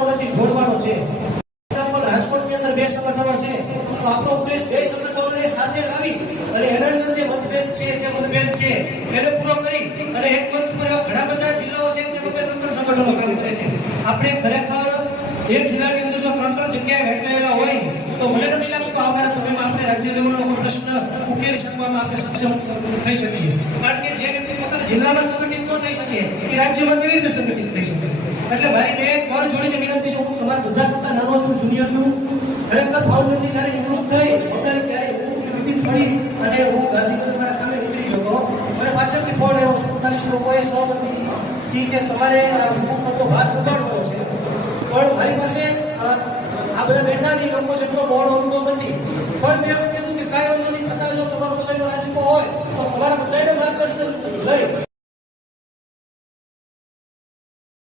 છે. એક્ઝામ્પલ રાજકોટની અંદર બે સંગઠનો છે. તો આપણો ઉદ્દેશ બે સંગઠનોને સાથે લાવી અને એના અંદર જે મતભેદ છે, જે મતભેદ છે, એને પૂરો કરી અને એક મંચ પર એવા ઘણા બધા જિલ્લાઓ છે જે બબે ત્રણ સંગઠનો કામ કરે છે. આપણે ખરેખર એક જિલ્લાની અંદર જો ત્રણ ત્રણ જગ્યાએ વહેંચાયેલા હોય, તો મને નથી લાગતું આવનારા સમયમાં આપણે રાજ્ય લેવલનો પ્રશ્ન ઉકેલી શકવામાં આપણે સક્ષમ થઈ શકીએ. કારણ કે જે વ્યક્તિ પોતાના જિલ્લામાં સંગઠિત ન થઈ શકે, એ રાજ્યમાં કેવી રીતે સંગઠિત થઈ શકે? એટલે મારી બે કર જોડીને વિનંતી છે હું તમારા બધા કરતા નાનો છું જુનિયર છું. ખરેખર ભાવનગરની જ્યારે નિમણૂક થઈ પોતાની ત્યારે હું મીટિંગ છોડી અને હું ગાંધીનગર મારા કામે નીકળી ગયો હતો. મને પાછળથી ફોન આવ્યો. સુડતાલીસ લોકોએ સહમતી કી તમારે મુખપતનો ભાર સંભાળવાનો છે. પણ મારી પાસે આ બધા બેઠાની લોકો જેટલો બહોળો અનુભવ નથી. પણ મેં એવું કીધું કે કાંઈ વાંધો નહીં. છતાં જો તમારો બધાનો રાજીપો હોય, તો તમારા બધાને માર્ગદર્શન લઈ.